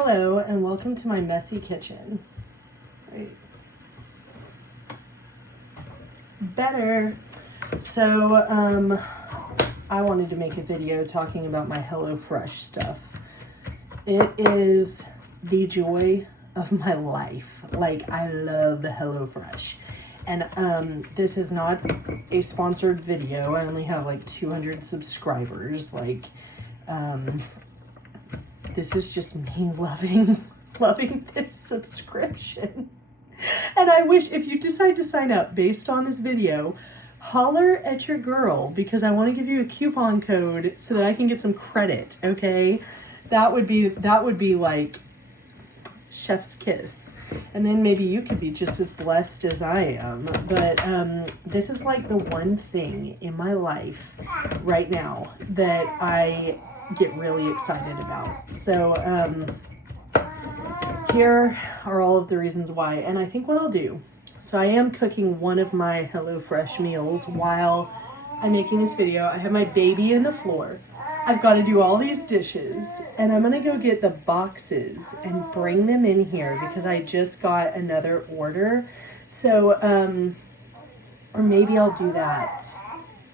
Hello and welcome to my messy kitchen. Right. Better. So, I wanted to make a video talking about my HelloFresh stuff. It is the joy of my life. Like, I love the HelloFresh. And this is not a sponsored video. I only have like 200 subscribers. Like, this is just me loving this subscription. And I wish, if you decide to sign up based on this video, holler at your girl, because I want to give you a coupon code so that I can get some credit, okay? That would be like chef's kiss. And then maybe you could be just as blessed as I am. But this is like the one thing in my life right now that I get really excited about. So here are all of the reasons why. And I think what I'll do, so I am cooking one of my HelloFresh meals while I'm making this video. I have my baby in the floor. I've got to do all these dishes, and I'm gonna go get the boxes and bring them in here because I just got another order. So or maybe I'll do that.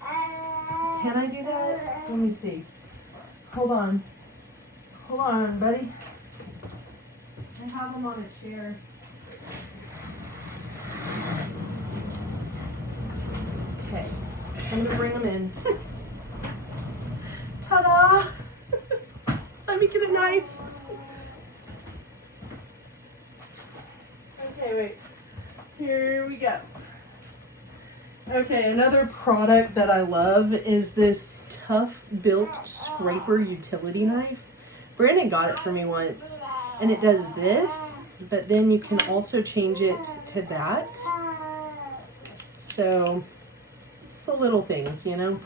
Can I do that? Let me see. Hold on, buddy. I have them on a chair. Okay, I'm gonna bring them in. Ta-da! Let me get a knife. Okay, wait. Here we go. Okay, another product that I love is this Tough Built Scraper utility knife. Brandon got it for me once, and it does this, but then you can also change it to that. So it's the little things, you know.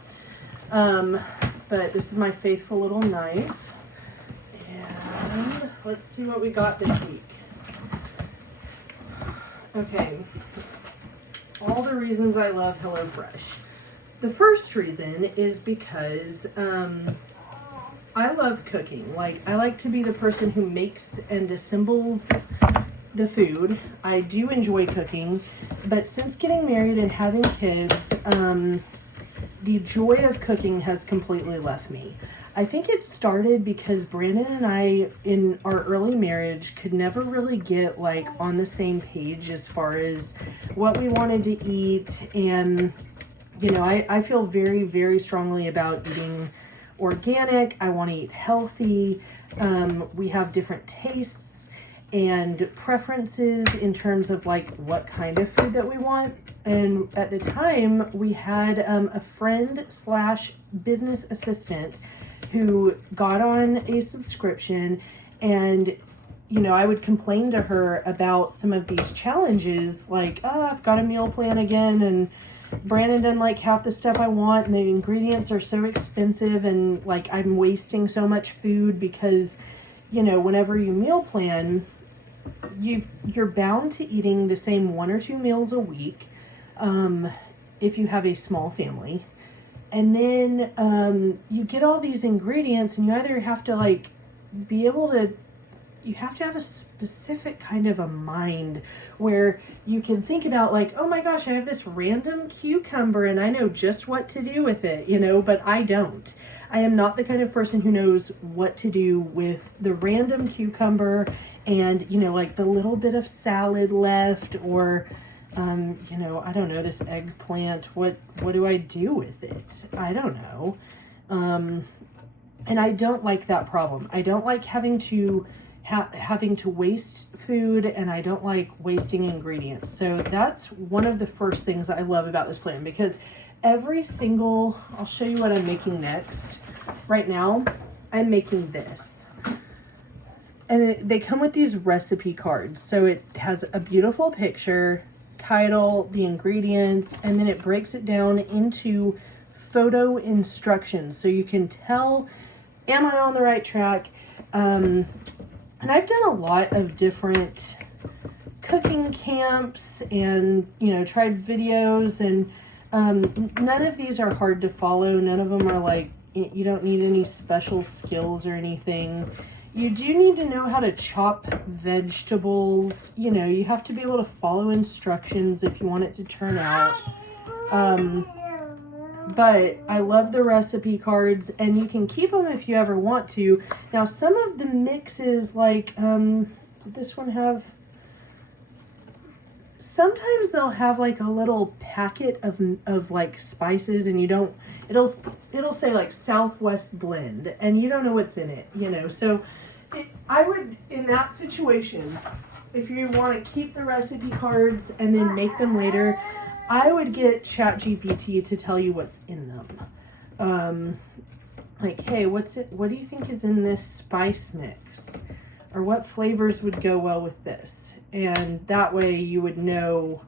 But this is my faithful little knife. And let's see what we got this week. Okay. All the reasons I love HelloFresh. The first reason is because I love cooking. Like, I like to be the person who makes and assembles the food. I do enjoy cooking, but since getting married and having kids, the joy of cooking has completely left me. I think it started because Brandon and I, in our early marriage, could never really get like on the same page as far as what we wanted to eat. And, you know, I feel very, very strongly about eating organic. I want to eat healthy. We have different tastes and preferences in terms of like what kind of food that we want. And at the time we had a friend / business assistant who got on a subscription, and you know, I would complain to her about some of these challenges, like, oh, I've got a meal plan again, and Brandon doesn't like half the stuff I want, and the ingredients are so expensive, and like I'm wasting so much food because, you know, whenever you meal plan, you're bound to eating the same 1 or 2 meals a week if you have a small family. And then you get all these ingredients, and you either have to like be able to, you have to have a specific kind of a mind where you can think about like, oh my gosh, I have this random cucumber and I know just what to do with it, you know, but I don't. I am not the kind of person who knows what to do with the random cucumber and, you know, like the little bit of salad left, or you know, I don't know, this eggplant, what do I do with it? I don't know. And I don't like that problem. I don't like having to waste food, and I don't like wasting ingredients. So that's one of the first things that I love about this plan, because every single, I'll show you what I'm making next. Right now, I'm making this. And they come with these recipe cards. So it has a beautiful picture, title, the ingredients, and then it breaks it down into photo instructions. So you can tell, am I on the right track? And I've done a lot of different cooking camps and, you know, tried videos, and none of these are hard to follow. None of them are like, you don't need any special skills or anything. You do need to know how to chop vegetables. You know, you have to be able to follow instructions if you want it to turn out. But I love the recipe cards, and you can keep them if you ever want to. Now, some of the mixes, like, did this one have... Sometimes they'll have like a little packet of like spices, and you don't, it'll say like Southwest blend, and you don't know what's in it, you know. So I would, in that situation, if you want to keep the recipe cards and then make them later, I would get ChatGPT to tell you what's in them. Like, hey, what do you think is in this spice mix? Or what flavors would go well with this? And that way you would know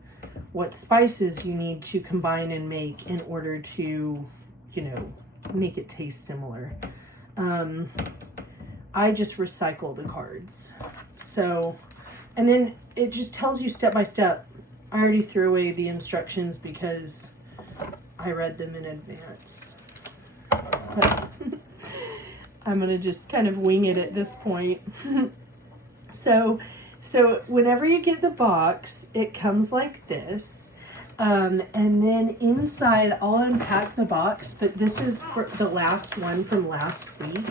what spices you need to combine and make in order to, you know, make it taste similar. I just recycle the cards. So, and then it just tells you step by step. I already threw away the instructions because I read them in advance. But I'm going to just kind of wing it at this point. So whenever you get the box, it comes like this. And then inside, I'll unpack the box, but this is for the last one from last week.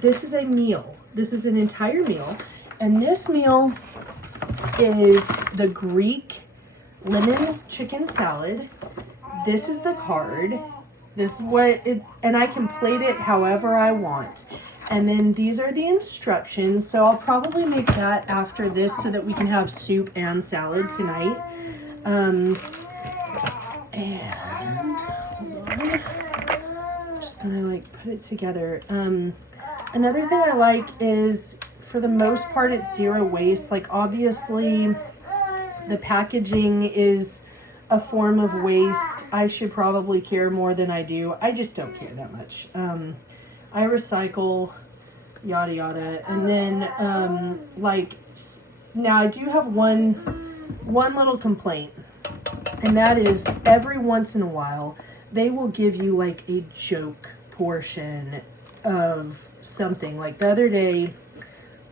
This is a meal. This is an entire meal. And this meal is the Greek lemon chicken salad. This is the card. This is what it, and I can plate it however I want. And then these are the instructions. So I'll probably make that after this so that we can have soup and salad tonight. And hold on. I'm just gonna like put it together. Another thing I like is, for the most part, it's zero waste. Like, obviously the packaging is a form of waste. I should probably care more than I do. I just don't care that much. I recycle, yada yada. And then like, now I do have one little complaint, and that is every once in a while they will give you like a joke portion of something. Like the other day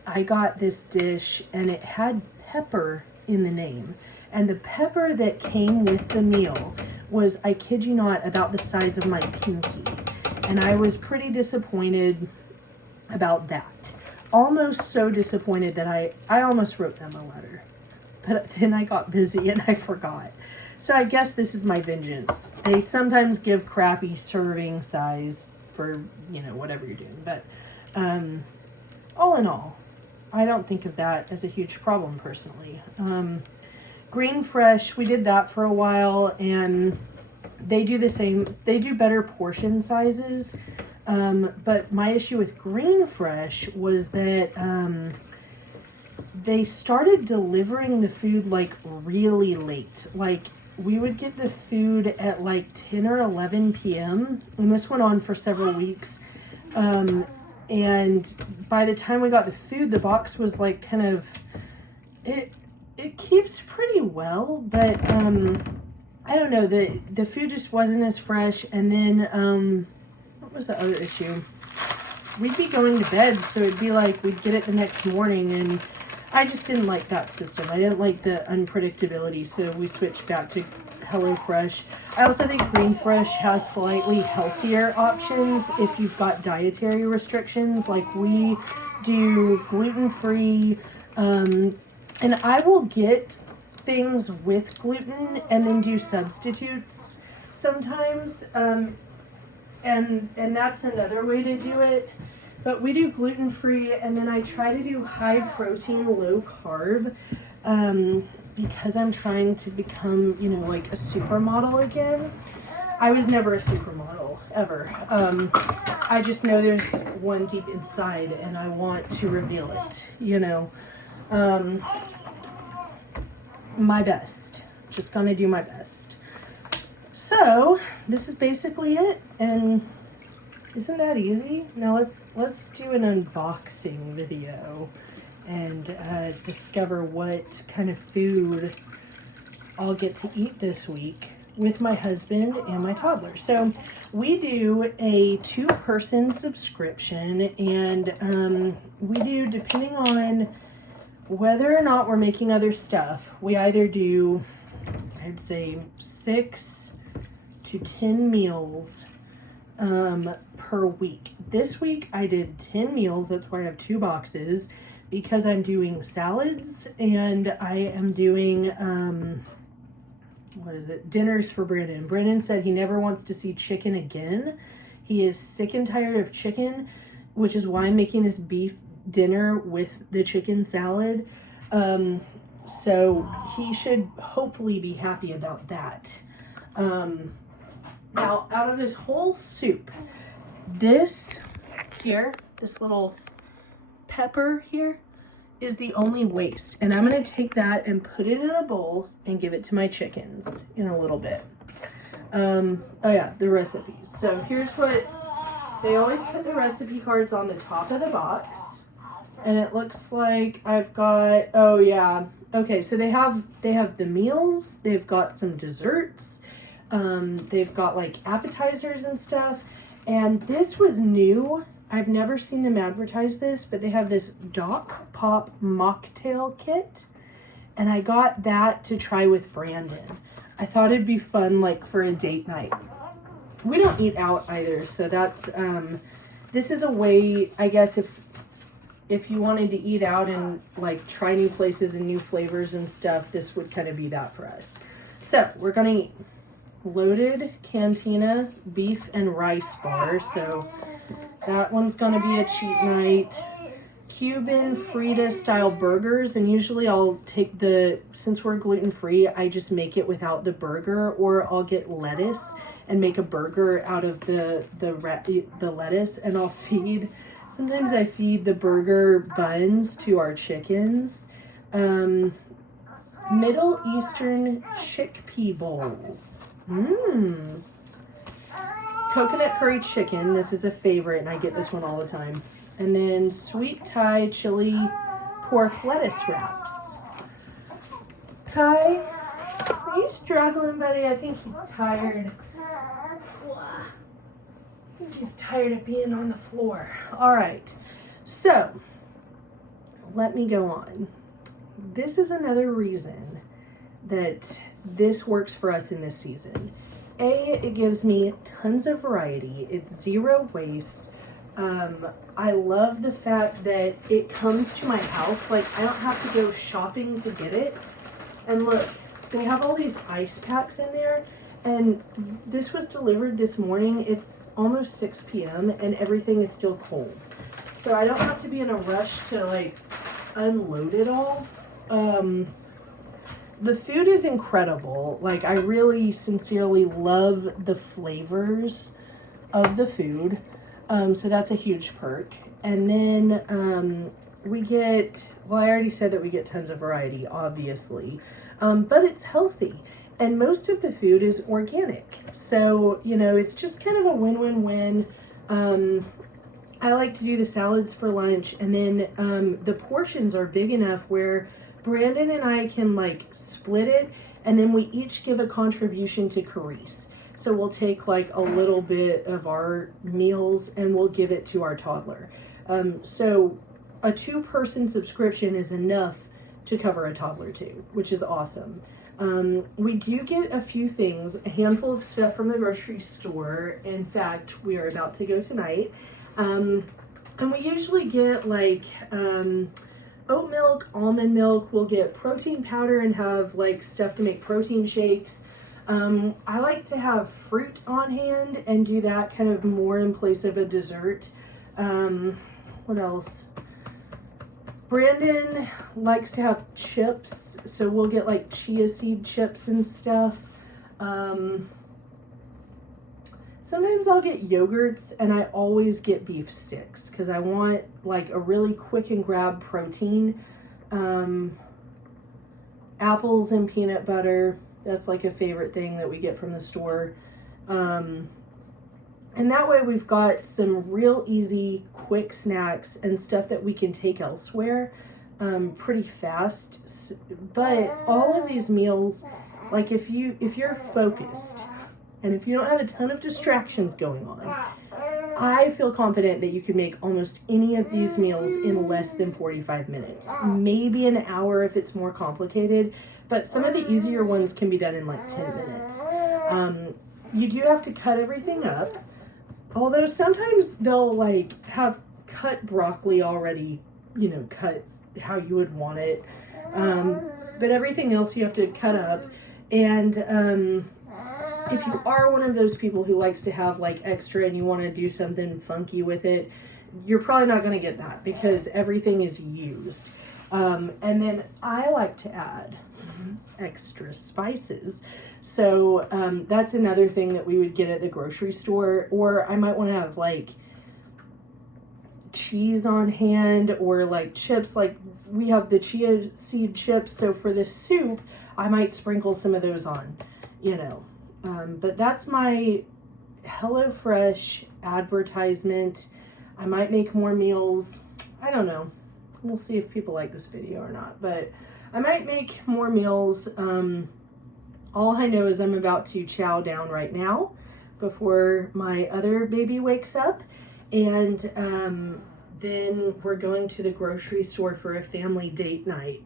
I got this dish and it had pepper in the name. And the pepper that came with the meal was, I kid you not, about the size of my pinky. And I was pretty disappointed about that. Almost so disappointed that I almost wrote them a letter. But then I got busy and I forgot. So I guess this is my vengeance. They sometimes give crappy serving size for, you know, whatever you're doing. But all in all, I don't think of that as a huge problem personally. Green Fresh, we did that for a while, and they do the same. They do better portion sizes. But my issue with Green Fresh was that they started delivering the food like really late. Like, we would get the food at like 10 or 11 p.m. and this went on for several weeks. And by the time we got the food, the box was like kind of, it keeps pretty well, but I don't know, the food just wasn't as fresh. And then what was the other issue? We'd be going to bed, so it'd be like we'd get it the next morning, and I just didn't like that system. I didn't like the unpredictability, so we switched back to HelloFresh. I also think Green Fresh has slightly healthier options if you've got dietary restrictions. Like, we do gluten-free, and I will get things with gluten and then do substitutes sometimes, and that's another way to do it. But we do gluten-free, and then I try to do high-protein, low-carb, because I'm trying to become, you know, like a supermodel again. I was never a supermodel, ever. I just know there's one deep inside, and I want to reveal it, you know. My best. Just gonna do my best. So, this is basically it, and isn't that easy? Now let's do an unboxing video and discover what kind of food I'll get to eat this week. with my husband and my toddler. So we do a 2-person subscription, and we do, depending on whether or not we're making other stuff, we either do, I'd say, 6 to 10 meals per week. This week I did 10 meals. That's why I have 2 boxes, because I'm doing salads and I am doing dinners for Brandon. Brandon said he never wants to see chicken again. He is sick and tired of chicken, which is why I'm making this beef dinner with the chicken salad. So he should hopefully be happy about that. Now, out of this whole soup, this little pepper here is the only waste. And I'm going to take that and put it in a bowl and give it to my chickens in a little bit. Oh yeah, the recipes. So here's what, they always put the recipe cards on the top of the box. And it looks like I've got, oh yeah. Okay, so they have the meals, they've got some desserts, they've got like appetizers and stuff. And this was new. I've never seen them advertise this, but they have this Doc Pop mocktail kit. And I got that to try with Brandon. I thought it'd be fun, like for a date night. We don't eat out either, so that's, this is a way, I guess, if you wanted to eat out and like try new places and new flavors and stuff, this would kind of be that for us. So we're gonna eat loaded Cantina beef and rice bar. So that one's gonna be a cheat night. Cuban Frida style burgers, and usually I'll take since we're gluten-free, I just make it without the burger, or I'll get lettuce and make a burger out of the lettuce, and sometimes I feed the burger buns to our chickens. Middle Eastern chickpea bowls. Coconut curry chicken. This is a favorite, and I get this one all the time. And then sweet Thai chili pork lettuce wraps. Kai, are you struggling, buddy? I think he's tired. He's tired of being on the floor. All right, so let me go on. This is another reason that this works for us in this season. It gives me tons of variety. It's 0 waste. I love the fact that it comes to my house. Like, I don't have to go shopping to get it. And look, they have all these ice packs in there. And this was delivered this morning. It's almost 6 p.m. and everything is still cold. So I don't have to be in a rush to like unload it all. The food is incredible. Like, I really sincerely love the flavors of the food. So that's a huge perk. And then we get, well, I already said that we get tons of variety, obviously. But it's healthy. And most of the food is organic. So, you know, it's just kind of a win-win-win. I like to do the salads for lunch. And then the portions are big enough where Brandon and I can like split it. And then we each give a contribution to Carice. So we'll take like a little bit of our meals and we'll give it to our toddler. So a 2-person subscription is enough to cover a toddler too, which is awesome. We do get a few things, a handful of stuff from the grocery store. In fact, we are about to go tonight. And we usually get like oat milk, almond milk. We'll get protein powder and have like stuff to make protein shakes. I like to have fruit on hand and do that kind of more in place of a dessert. What else? Brandon likes to have chips, so we'll get like chia seed chips and stuff. Sometimes I'll get yogurts, and I always get beef sticks because I want like a really quick and grab protein. Apples and peanut butter. That's like a favorite thing that we get from the store. And that way we've got some real easy, quick snacks and stuff that we can take elsewhere pretty fast. But all of these meals Like if you're focused and if you don't have a ton of distractions going on, I feel confident that you can make almost any of these meals in less than 45 minutes. Maybe an hour if it's more complicated, but some of the easier ones can be done in like 10 minutes. You do have to cut everything up, although sometimes they'll like have cut broccoli already, you know, cut how you would want it. But everything else you have to cut up. And if you are one of those people who likes to have like extra and you want to do something funky with it, you're probably not going to get that because everything is used. And then I like to add extra spices. So that's another thing that we would get at the grocery store. Or I might want to have like cheese on hand or like chips. Like we have the chia seed chips. So for the soup, I might sprinkle some of those on, you know. But that's my HelloFresh advertisement. I might make more meals. I don't know. We'll see if people like this video or not. But I might make more meals. All I know is I'm about to chow down right now before my other baby wakes up. And then we're going to the grocery store for a family date night.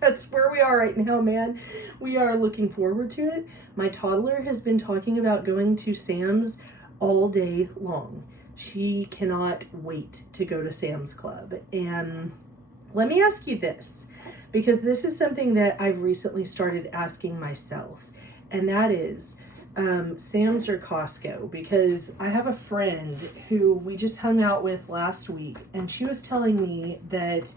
That's where we are right now, man. We are looking forward to it. My toddler has been talking about going to Sam's all day long. She cannot wait to go to Sam's Club. And let me ask you this, because this is something that I've recently started asking myself, and that is Sam's or Costco, because I have a friend who we just hung out with last week, and she was telling me that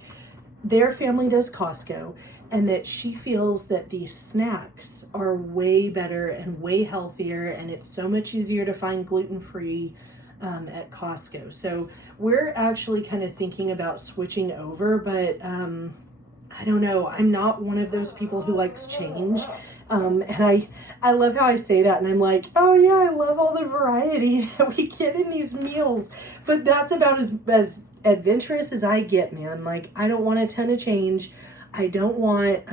their family does Costco, and that she feels that these snacks are way better and way healthier, and it's so much easier to find gluten-free at Costco. So we're actually kind of thinking about switching over, but I don't know. I'm not one of those people who likes change. And I love how I say that, and I'm like, oh yeah, I love all the variety that we get in these meals, but that's about as adventurous as I get, man. Like, I don't want a ton of change. I don't want,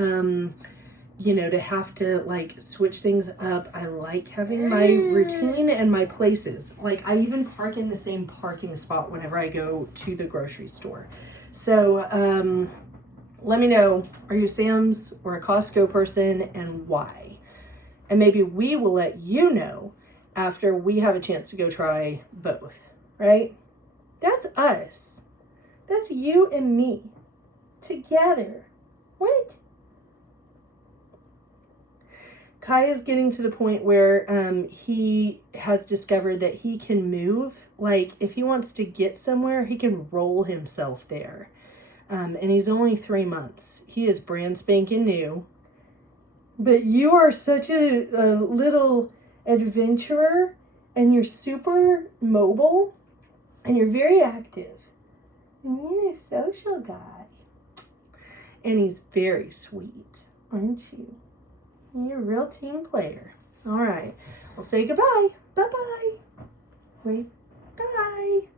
you know, to have to like switch things up. I like having my routine and my places. Like, I even park in the same parking spot whenever I go to the grocery store. So, let me know, are you a Sam's or a Costco person, and why? And maybe we will let you know after we have a chance to go try both, right? That's us. That's you and me together. What? Kai is getting to the point where he has discovered that he can move. Like, if he wants to get somewhere, he can roll himself there. And he's only 3 months. He is brand spanking new. But you are such a little adventurer, and you're super mobile, and you're very active. And you're a social guy. And he's very sweet, aren't you? You're a real team player. All right. Well, say goodbye. Bye-bye. Wait. Bye.